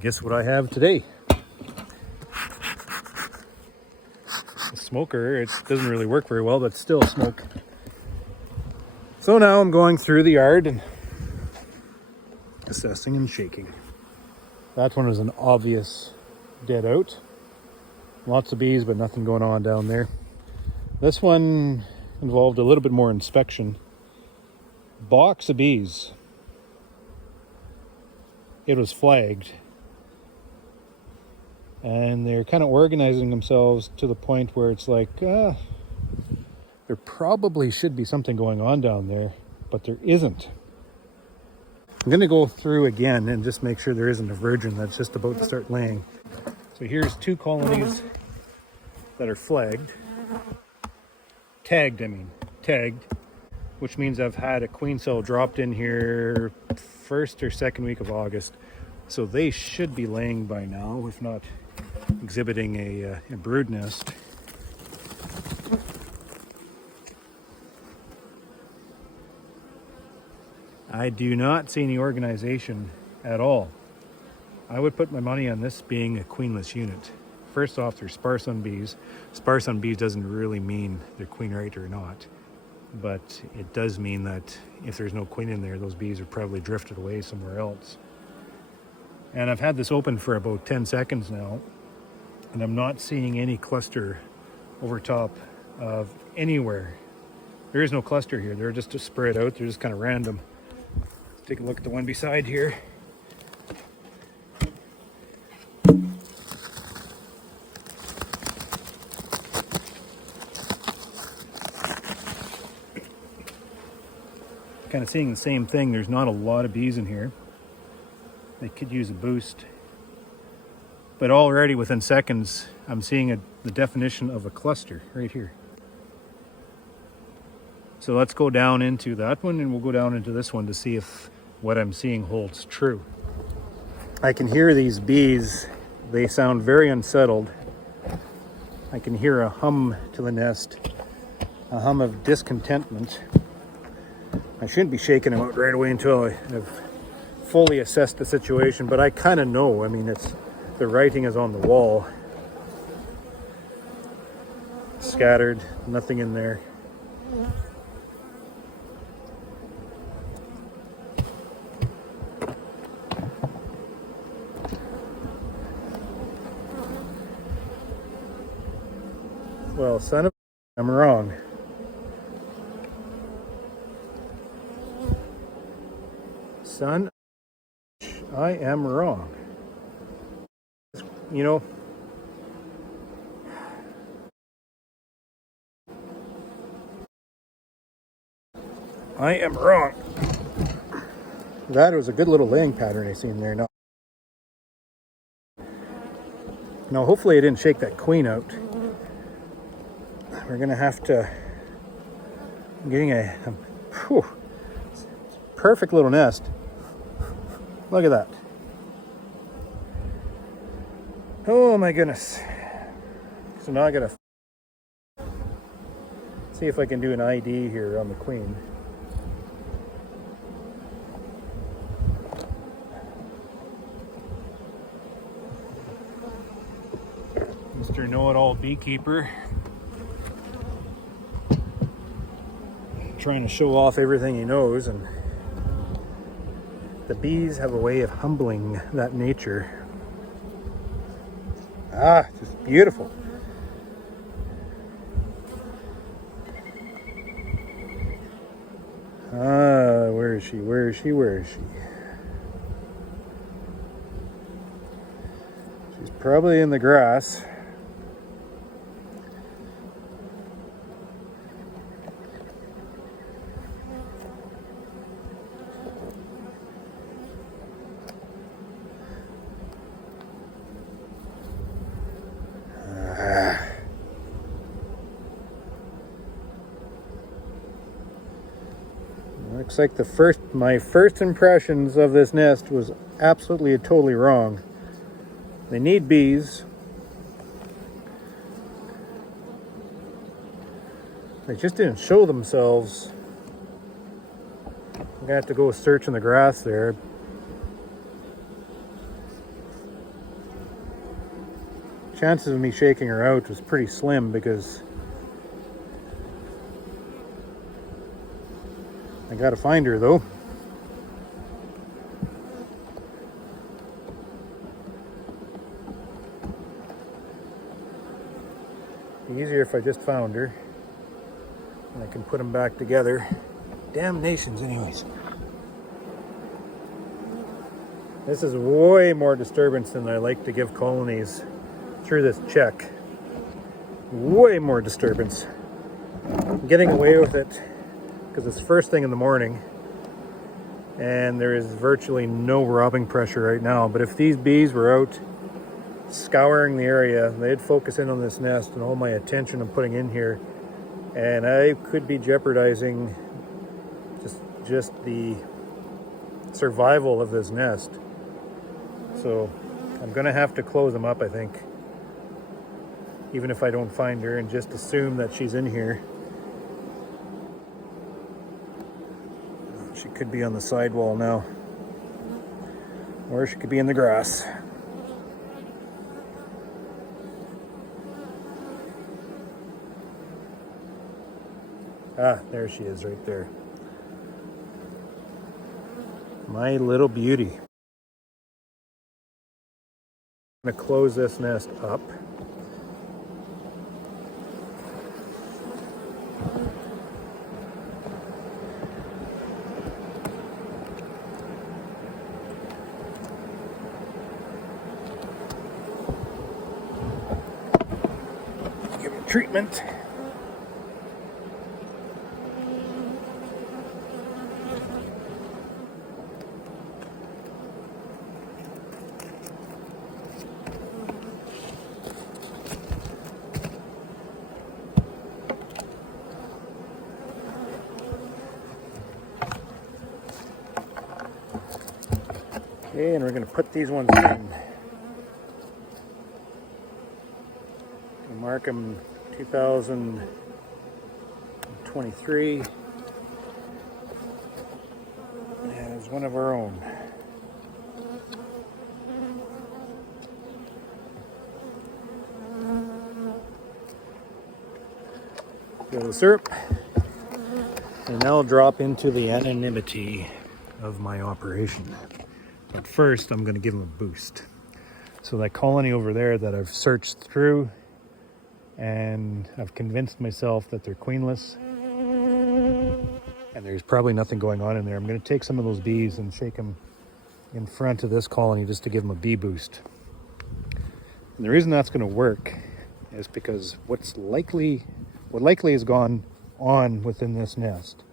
Guess what I have today? A smoker. It doesn't really work very well, but still smoke. So now I'm going through the yard and assessing and shaking. That one is an obvious dead out. Lots of bees, but nothing going on down there. This one involved a little bit more inspection. Box of bees. It was flagged. And they're kind of organizing themselves to the point where it's like, there probably should be something going on down there, but there isn't. I'm going to go through again and just make sure there isn't a virgin that's just about to start laying. So here's 2 colonies that are flagged. Tagged, which means I've had a queen cell dropped in here first or second week of August. So they should be laying by now, if not exhibiting a brood nest. I do not see any organization at all. I would put my money on this being a queenless unit. First off, they're sparse on bees. Sparse on bees doesn't really mean they're queen right or not, but it does mean that if there's no queen in there, those bees are probably drifted away somewhere else. And I've had this open for about 10 seconds now, and I'm not seeing any cluster over top of anywhere. There is no cluster here. They're just spread out. They're just kind of random. Let's take a look at the one beside here. Kind of seeing the same thing. There's not a lot of bees in here. They could use a boost. But already within seconds, I'm seeing the definition of a cluster right here. So let's go down into that one and we'll go down into this one to see if what I'm seeing holds true. I can hear these bees. They sound very unsettled. I can hear a hum to the nest, a hum of discontentment. I shouldn't be shaking them out right away until I've fully assessed the situation, but I kind of know. I mean, the writing is on the wall. Scattered, nothing in there. Well, son of a, I'm wrong. Son, I am wrong. You know, I am wrong. That was a good little laying pattern I seen there. Now, hopefully I didn't shake that queen out. We're gonna have to, I'm getting a perfect little nest. Look at that. Oh my goodness. So now I gotta see if I can do an ID here on the queen. Mr. Know-It-All Beekeeper. Trying to show off everything he knows, and the bees have a way of humbling that nature. Just beautiful. Where is she? Where is she? Where is she? She's probably in the grass. Looks like my first impressions of this nest was absolutely and totally wrong. They need bees. They just didn't show themselves. I'm gonna have to go search in the grass there. chances of me shaking her out was pretty slim because I gotta find her though. Be easier if I just found her and I can put them back together. Damnations anyways. This is way more disturbance than I like to give colonies through this check. Way more disturbance. I'm getting away with it because it's first thing in the morning and there is virtually no robbing pressure right now. But if these bees were out scouring the area, they'd focus in on this nest and all my attention I'm putting in here, and I could be jeopardizing just the survival of this nest. So I'm gonna have to close them up, I think, even if I don't find her, and just assume that she's in here. She could be on the sidewall now, or she could be in the grass. Ah, there she is right there. My little beauty. I'm gonna close this nest up. Give it treatment. Okay, and we're going to put these ones in. Mark them 2023 as one of our own. Fill the syrup, and now I'll drop into the anonymity of my operation. But first, I'm going to give them a boost. So that colony over there that I've searched through, and I've convinced myself that they're queenless, and there's probably nothing going on in there. I'm going to take some of those bees and shake them in front of this colony just to give them a bee boost. And the reason that's going to work is because what likely has gone on within this nest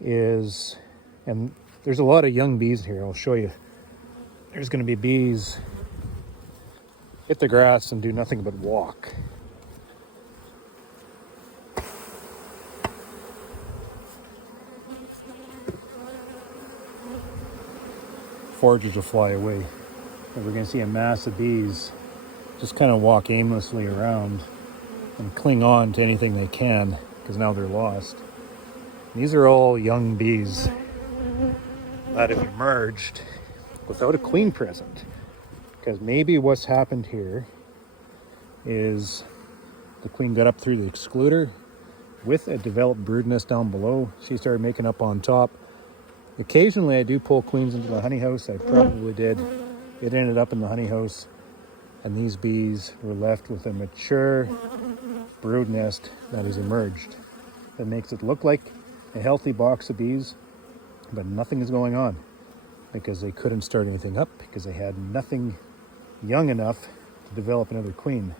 is, and there's a lot of young bees here. I'll show you. There's going to be bees hit the grass and do nothing but walk. Foragers will fly away. And we're going to see a mass of bees just kind of walk aimlessly around and cling on to anything they can because now they're lost. These are all young bees that have emerged without a queen present, because maybe what's happened here is the queen got up through the excluder with a developed brood nest down below. She started making up on top. Occasionally I do pull queens into the honey house. I probably did. It ended up in the honey house, and these bees were left with a mature brood nest that has emerged. That makes it look like a healthy box of bees, but nothing is going on because they couldn't start anything up because they had nothing young enough to develop another queen.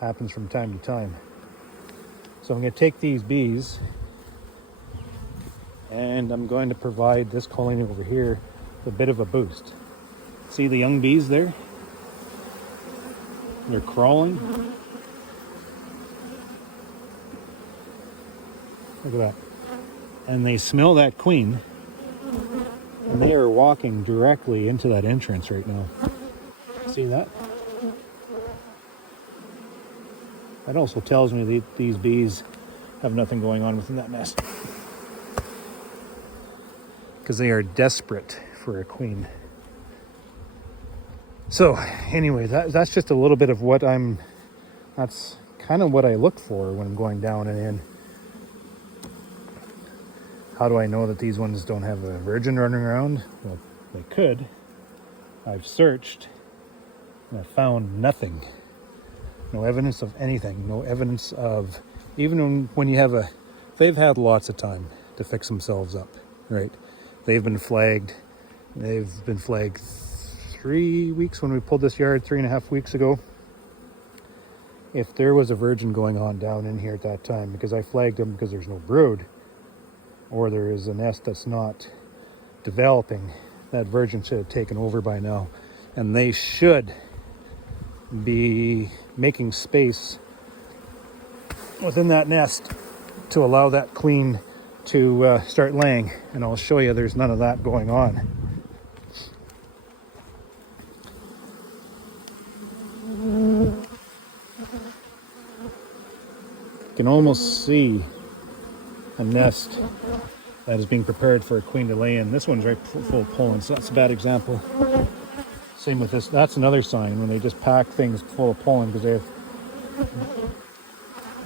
Happens from time to time. So I'm going to take these bees and I'm going to provide this colony over here a bit of a boost. See the young bees there? They're crawling. Look at that. And they smell that queen, and they are walking directly into that entrance right now. See that? That also tells me that these bees have nothing going on within that nest, because they are desperate for a queen. So anyway, that's just a little bit of what that's kind of what I look for when I'm going down and in. How do I know that these ones don't have a virgin running around? Well, they could. I've searched and I found nothing. No evidence of anything. No evidence of, even when you have they've had lots of time to fix themselves up, right? They've been flagged. They've been flagged 3 weeks when we pulled this yard 3.5 weeks ago. If there was a virgin going on down in here at that time, because I flagged them because there's no brood, or there is a nest that's not developing, that virgin should have taken over by now. And they should be making space within that nest to allow that queen to start laying. And I'll show you there's none of that going on. You can almost see a nest that is being prepared for a queen to lay in. This one's right full of pollen, so that's a bad example. Same with this. That's another sign when they just pack things full of pollen, because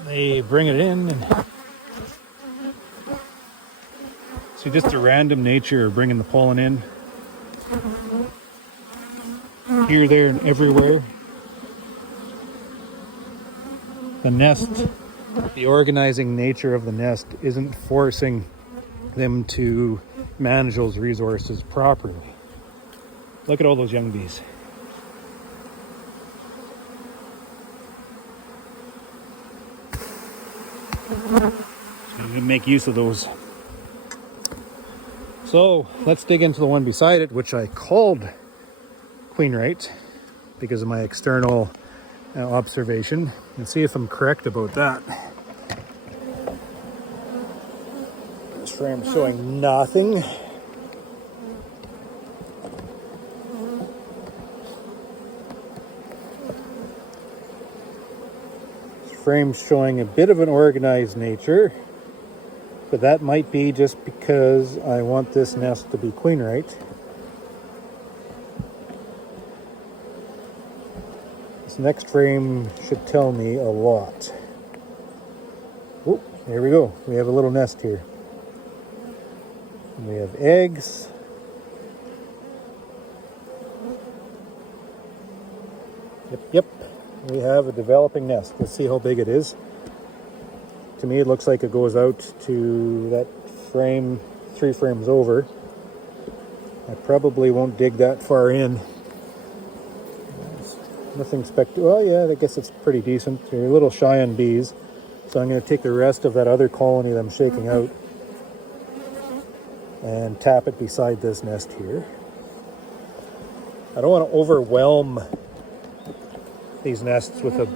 they bring it in. And see, just the random nature of bringing the pollen in. Here, there, and everywhere. The nest, the organizing nature of the nest isn't forcing them to manage those resources properly. Look at all those young bees. So you can make use of those. So let's dig into the one beside it, which I called Queen Right because of my external observation, and see if I'm correct about that. This frame showing nothing. This frame's showing a bit of an organized nature, but that might be just because I want this nest to be queen right. This next frame should tell me a lot. Oh, there we go. We have a little nest here. And we have eggs. Yep. We have a developing nest. Let's see how big it is. To me, it looks like it goes out to that frame, 3 frames over. I probably won't dig that far in. Nothing spectacular. Well, yeah, I guess it's pretty decent. They're a little shy on bees. So I'm going to take the rest of that other colony that I'm shaking out and tap it beside this nest here. I don't want to overwhelm these nests with a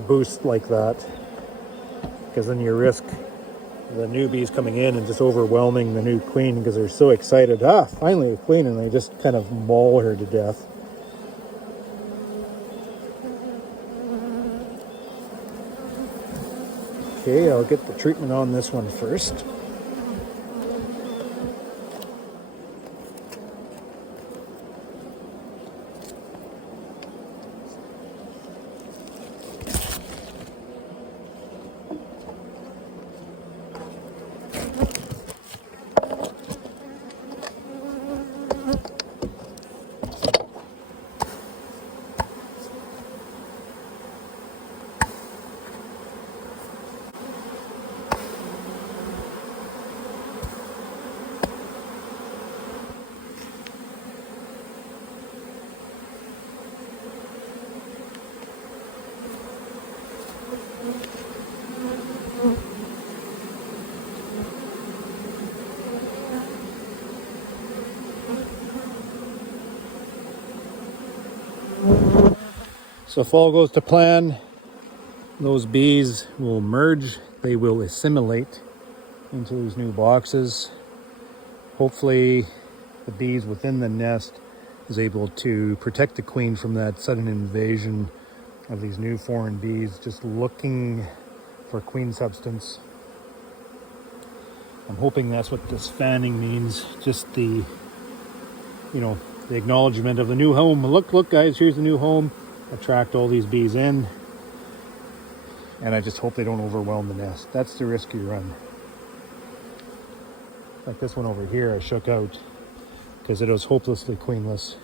boost like that, because then you risk the newbies coming in and just overwhelming the new queen because they're so excited. Finally a queen, and they just kind of maul her to death. Okay, I'll get the treatment on this one first. So if all goes to plan, those bees will merge, they will assimilate into these new boxes. Hopefully the bees within the nest is able to protect the queen from that sudden invasion of these new foreign bees just looking for queen substance. I'm hoping that's what this fanning means, just the the acknowledgement of the new home. Look guys, here's the new home. Attract all these bees in. And I just hope they don't overwhelm the nest. That's the risk you run. Like this one over here, I shook out because it was hopelessly queenless.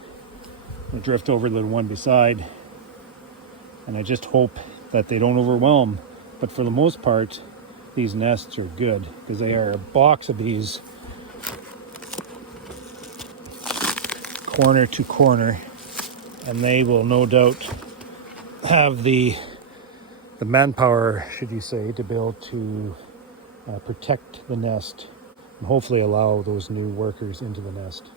I drift over the one beside, and I just hope that they don't overwhelm. But for the most part, these nests are good because they are a box of bees, corner to corner, and they will no doubt have the manpower, should you say, to be able to protect the nest and hopefully allow those new workers into the nest.